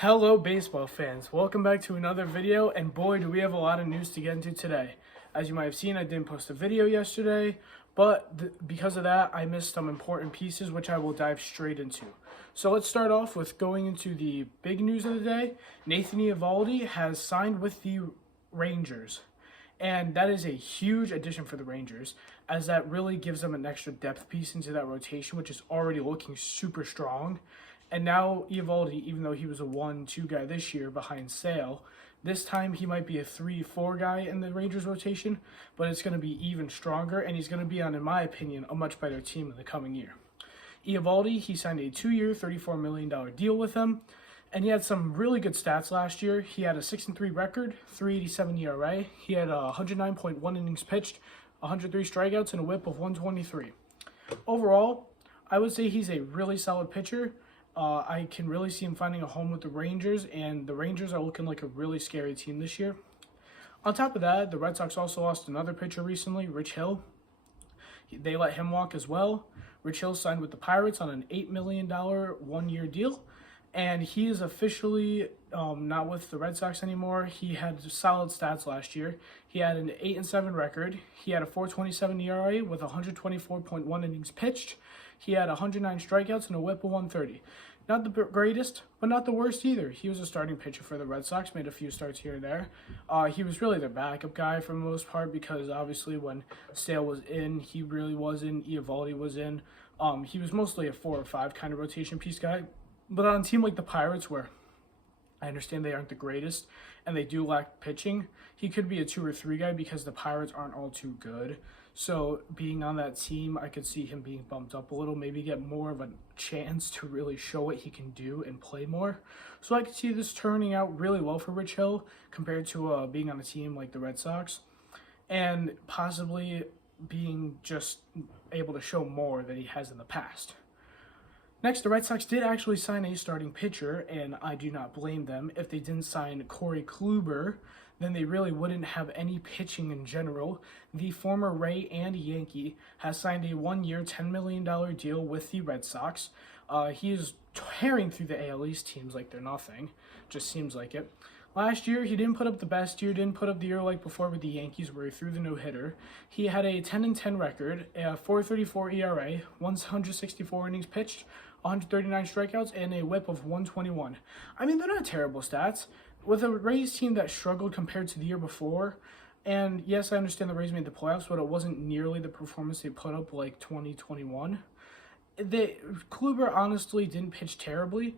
Hello baseball fans, welcome back to another video, and boy do we have a lot of news to get into today. As you might have seen, I didn't post a video yesterday, but because of that I missed some important pieces which I will dive straight into. So let's start off with going into the big news of the day. Nathan Eovaldi has signed with the Rangers, and that is a huge addition for the Rangers, as that really gives them an extra depth piece into that rotation, which is already looking super strong. And now Eovaldi, even though he was a 1-2 guy this year behind Sale, this time he might be a 3-4 guy in the Rangers rotation, but it's going to be even stronger, and he's going to be on, in my opinion, a much better team in the coming year. Eovaldi, he signed a 2-year, $34 million deal with them, and he had some really good stats last year. He had a 6-3 record, 3.87 ERA. He had 109.1 innings pitched, 103 strikeouts, and a whip of 123. Overall, I would say he's a really solid pitcher. I can really see him finding a home with the Rangers, and the Rangers are looking like a really scary team this year. On top of that, the Red Sox also lost another pitcher recently, Rich Hill. They let him walk as well. Rich Hill signed with the Pirates on an $8 million one-year deal, and he is officially not with the Red Sox anymore. He had solid stats last year. He had an 8-7 record. He had a 4.27 ERA with 124.1 innings pitched. He had 109 strikeouts and a whip of 130. Not the greatest, but not the worst either. He was a starting pitcher for the Red Sox, made a few starts here and there. He was really their backup guy for the most part, because obviously when Sale was in, he really wasn't. Eovaldi was in. He was mostly a 4 or 5 kind of rotation piece guy. But on a team like the Pirates, where I understand they aren't the greatest and they do lack pitching, he could be a 2 or 3 guy because the Pirates aren't all too good. So being on that team, I could see him being bumped up a little, maybe get more of a chance to really show what he can do and play more. So I could see this turning out really well for Rich Hill compared to being on a team like the Red Sox, and possibly being just able to show more than he has in the past. Next, the Red Sox did actually sign a starting pitcher, and I do not blame them. If they didn't sign Corey Kluber, then they really wouldn't have any pitching in general. The former Ray and Yankee has signed a 1-year, $10 million deal with the Red Sox. He is tearing through the AL East teams like they're nothing. Just seems like it. Last year, he didn't put up the best year, didn't put up the year like before with the Yankees where he threw the no-hitter. He had a 10-10 record, a 4.34 ERA, 164 innings pitched, 139 strikeouts, and a whip of 121. I mean, they're not terrible stats. With a Rays team that struggled compared to the year before, and yes, I understand the Rays made the playoffs, but it wasn't nearly the performance they put up like 2021. Kluber honestly didn't pitch terribly,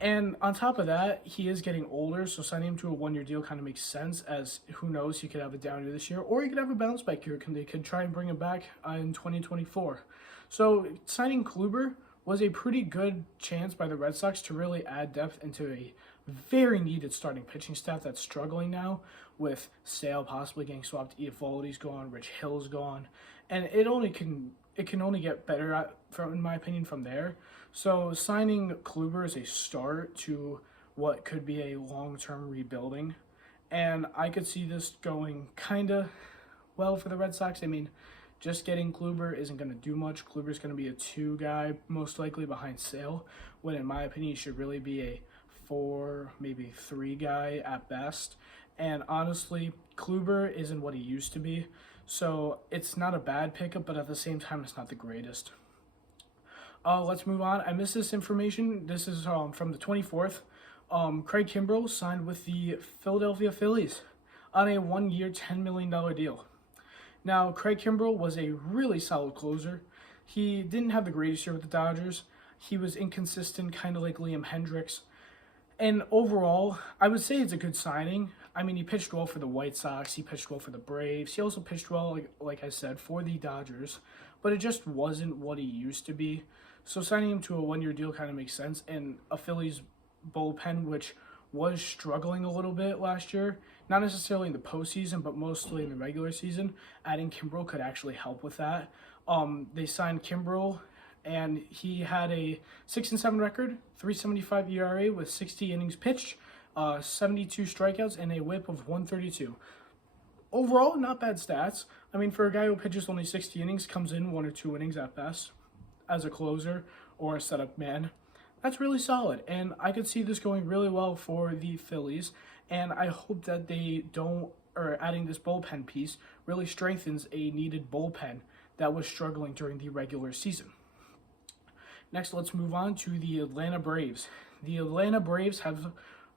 and on top of that, he is getting older, so signing him to a 1-year deal kind of makes sense, as who knows, he could have a down year this year, or he could have a bounce back year. They could try and bring him back in 2024. So signing Kluber was a pretty good chance by the Red Sox to really add depth into a very needed starting pitching staff that's struggling now, with Sale possibly getting swapped, Eovaldi's gone, Rich Hill's gone, and it can only get better in my opinion from there. So signing Kluber is a start to what could be a long-term rebuilding, and I could see this going kind of well for the Red Sox. I mean, just getting Kluber isn't going to do much. Kluber's going to be a 2 guy, most likely behind Sale, when in my opinion he should really be a 4, maybe 3 guy at best. And honestly, Kluber isn't what he used to be, so it's not a bad pickup, but at the same time, it's not the greatest. Let's move on. I missed this information. This is from the 24th. Craig Kimbrell signed with the Philadelphia Phillies on a 1-year, $10 million deal. Now, Craig Kimbrell was a really solid closer. He didn't have the greatest year with the Dodgers. He was inconsistent, kind of like Liam Hendricks. And overall, I would say it's a good signing. I mean, he pitched well for the White Sox. He pitched well for the Braves. He also pitched well, like I said, for the Dodgers. But it just wasn't what he used to be. So signing him to a 1-year deal kind of makes sense. And a Phillies bullpen, which was struggling a little bit last year, not necessarily in the postseason, but mostly in the regular season, adding Kimbrell could actually help with that. They signed Kimbrell, and he had a 6-7 record, 3.75 ERA with 60 innings pitched, 72 strikeouts, and a whip of 132. Overall, not bad stats. I mean, for a guy who pitches only 60 innings, comes in 1 or 2 innings at best as a closer or a setup man, That's really solid, and I could see this going really well for the Phillies, and I hope that they don't, or adding this bullpen piece really strengthens a needed bullpen that was struggling during the regular season. Next, let's move on to the Atlanta Braves. The Atlanta Braves have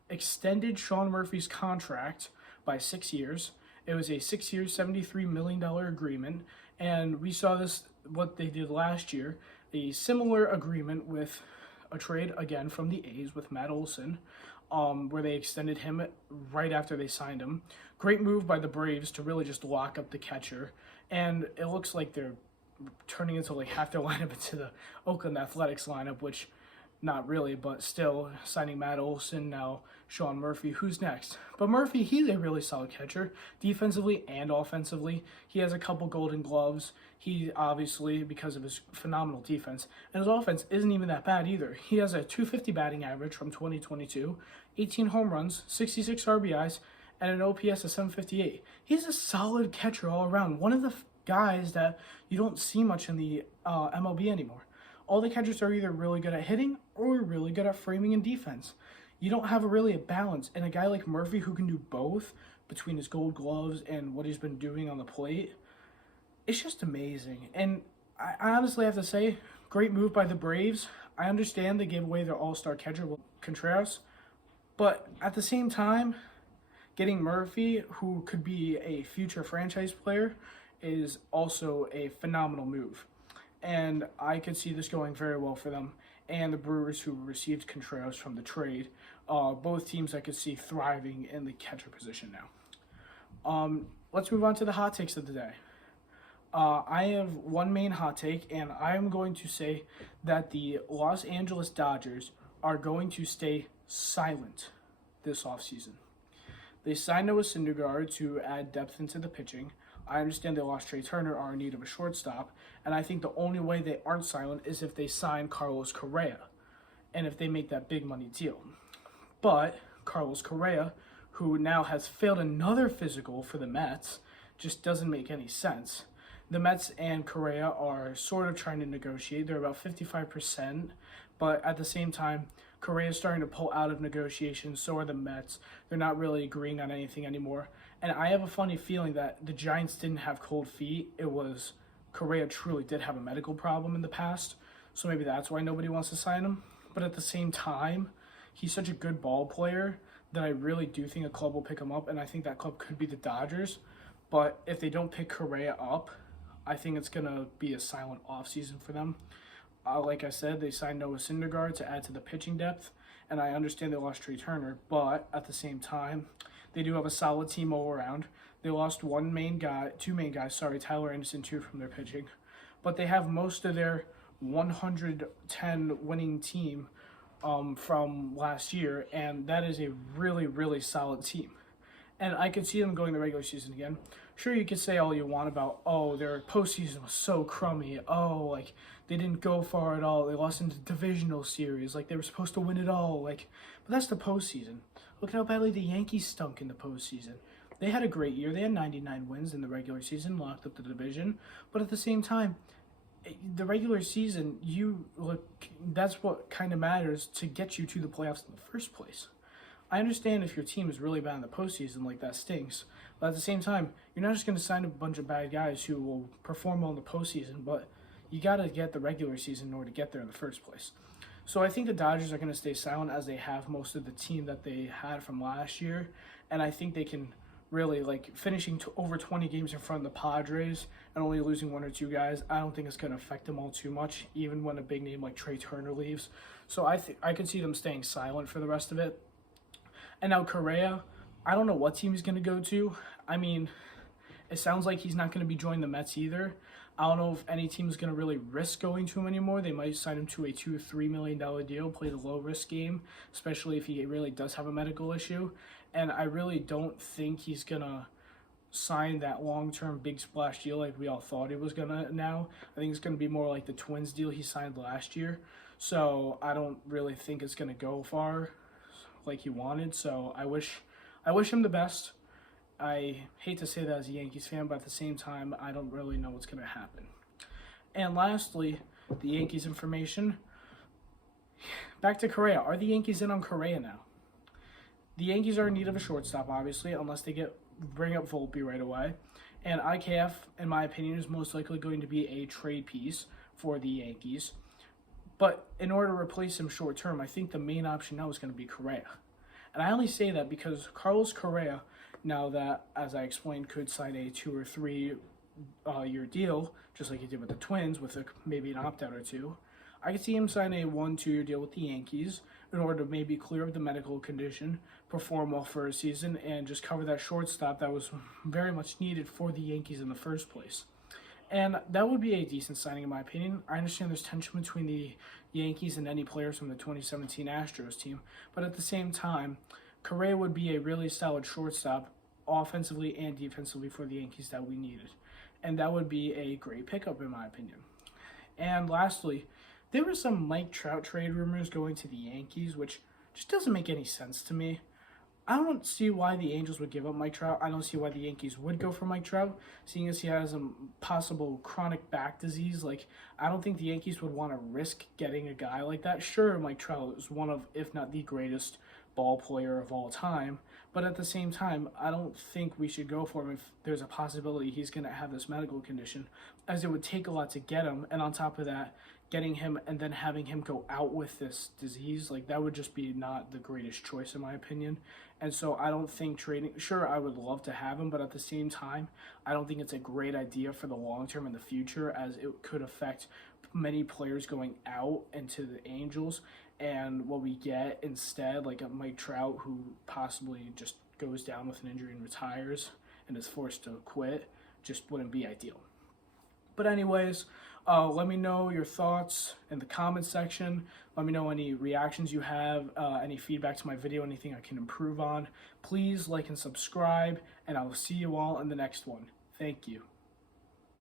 extended Sean Murphy's contract by 6 years. It was a 6 year, $73 million agreement, and we saw this, what they did last year, a similar agreement with a trade again from the A's with Matt Olson, where they extended him right after they signed him. Great move by the Braves to really just lock up the catcher, and it looks like they're turning into like half their lineup into the Oakland Athletics lineup, which not really, but still, signing Matt Olson, now Sean Murphy. Who's next? But Murphy, he's a really solid catcher, defensively and offensively. He has a couple golden gloves. He obviously, because of his phenomenal defense, and his offense isn't even that bad either. He has a .250 batting average from 2022, 18 home runs, 66 RBIs, and an OPS of 758. He's a solid catcher all around. One of the guys that you don't see much in the MLB anymore. All the catchers are either really good at hitting or really good at framing and defense. You don't have a balance. And a guy like Murphy who can do both between his gold gloves and what he's been doing on the plate, it's just amazing. And I honestly have to say, great move by the Braves. I understand they gave away their all-star catcher, Contreras. But at the same time, getting Murphy, who could be a future franchise player, is also a phenomenal move. And I could see this going very well for them and the Brewers, who received Contreras from the trade. Both teams I could see thriving in the catcher position now. Let's move on to the hot takes of the day. I have one main hot take, and I am going to say that the Los Angeles Dodgers are going to stay silent this offseason. They signed Noah Syndergaard to add depth into the pitching. I understand they lost Trey Turner, are in need of a shortstop, and I think the only way they aren't silent is if they sign Carlos Correa, and if they make that big money deal. But Carlos Correa, who now has failed another physical for the Mets, just doesn't make any sense. The Mets and Correa are sort of trying to negotiate. They're about 55%, but at the same time, Correa is starting to pull out of negotiations, so are the Mets. They're not really agreeing on anything anymore. And I have a funny feeling that the Giants didn't have cold feet. It was Correa truly did have a medical problem in the past, so maybe that's why nobody wants to sign him. But at the same time, he's such a good ball player that I really do think a club will pick him up, and I think that club could be the Dodgers. But if they don't pick Correa up, I think it's going to be a silent offseason for them. Like I said, they signed Noah Syndergaard to add to the pitching depth, and I understand they lost Trey Turner, but at the same time, they do have a solid team all around. They lost two main guys, Tyler Anderson too from their pitching, but they have most of their 110 winning team from last year, and that is a really, really solid team. And I could see them going the regular season again. Sure, you could say all you want about, oh, their postseason was so crummy. Oh, like, they didn't go far at all. They lost in the divisional series. Like, they were supposed to win it all. Like, but that's the postseason. Look at how badly the Yankees stunk in the postseason. They had a great year. They had 99 wins in the regular season, locked up the division. But at the same time, the regular season, that's what kind of matters to get you to the playoffs in the first place. I understand if your team is really bad in the postseason, like that stinks. But at the same time, you're not just going to sign a bunch of bad guys who will perform well in the postseason, but you got to get the regular season in order to get there in the first place. So I think the Dodgers are going to stay silent as they have most of the team that they had from last year. And I think they can really, finishing over 20 games in front of the Padres and only losing one or two guys, I don't think it's going to affect them all too much, even when a big name like Trey Turner leaves. So I could see them staying silent for the rest of it. And now Correa, I don't know what team he's going to go to. I mean, it sounds like he's not going to be joining the Mets either. I don't know if any team is going to really risk going to him anymore. They might sign him to a $2 or $3 million deal, play the low-risk game, especially if he really does have a medical issue. And I really don't think he's going to sign that long-term big splash deal like we all thought he was going to now. I think it's going to be more like the Twins deal he signed last year. So I don't really think it's going to go far like he wanted. So I wish him the best. I hate to say that as a Yankees fan, but at the same time, I don't really know what's going to happen. And lastly, the Yankees information. back to Correa. Are the Yankees in on Correa now? The Yankees are in need of a shortstop, obviously, unless they bring up Volpe right away. And IKF, in my opinion, is most likely going to be a trade piece for the Yankees. But in order to replace him short term, I think the main option now is going to be Correa. And I only say that because Carlos Correa, now that, as I explained, could sign a 2 or 3 year deal, just like he did with the Twins, with maybe an opt-out or two, I could see him sign a 1-2 year deal with the Yankees in order to maybe clear up the medical condition, perform well for a season, and just cover that shortstop that was very much needed for the Yankees in the first place. And that would be a decent signing in my opinion. I understand there's tension between the Yankees and any players from the 2017 Astros team, but at the same time, Correa would be a really solid shortstop offensively and defensively for the Yankees that we needed. And that would be a great pickup in my opinion. And lastly, there were some Mike Trout trade rumors going to the Yankees, which just doesn't make any sense to me. I don't see why the Angels would give up Mike Trout. I don't see why the Yankees would go for Mike Trout, seeing as he has a possible chronic back disease. Like, I don't think the Yankees would want to risk getting a guy like that. Sure, Mike Trout is one of, if not the greatest ball player of all time, but at the same time, I don't think we should go for him if there's a possibility he's going to have this medical condition, as it would take a lot to get him, and on top of that, getting him and then having him go out with this disease, like, that would just be not the greatest choice in my opinion. And so I don't think trading, sure, I would love to have him, but at the same time, I don't think it's a great idea for the long term in the future, as it could affect many players going out into the Angels, and what we get instead, like a Mike Trout who possibly just goes down with an injury and retires and is forced to quit, just wouldn't be ideal. But anyways, let me know your thoughts in the comments section. Let me know any reactions you have, any feedback to my video, anything I can improve on. Please like and subscribe, and I will see you all in the next one. Thank you.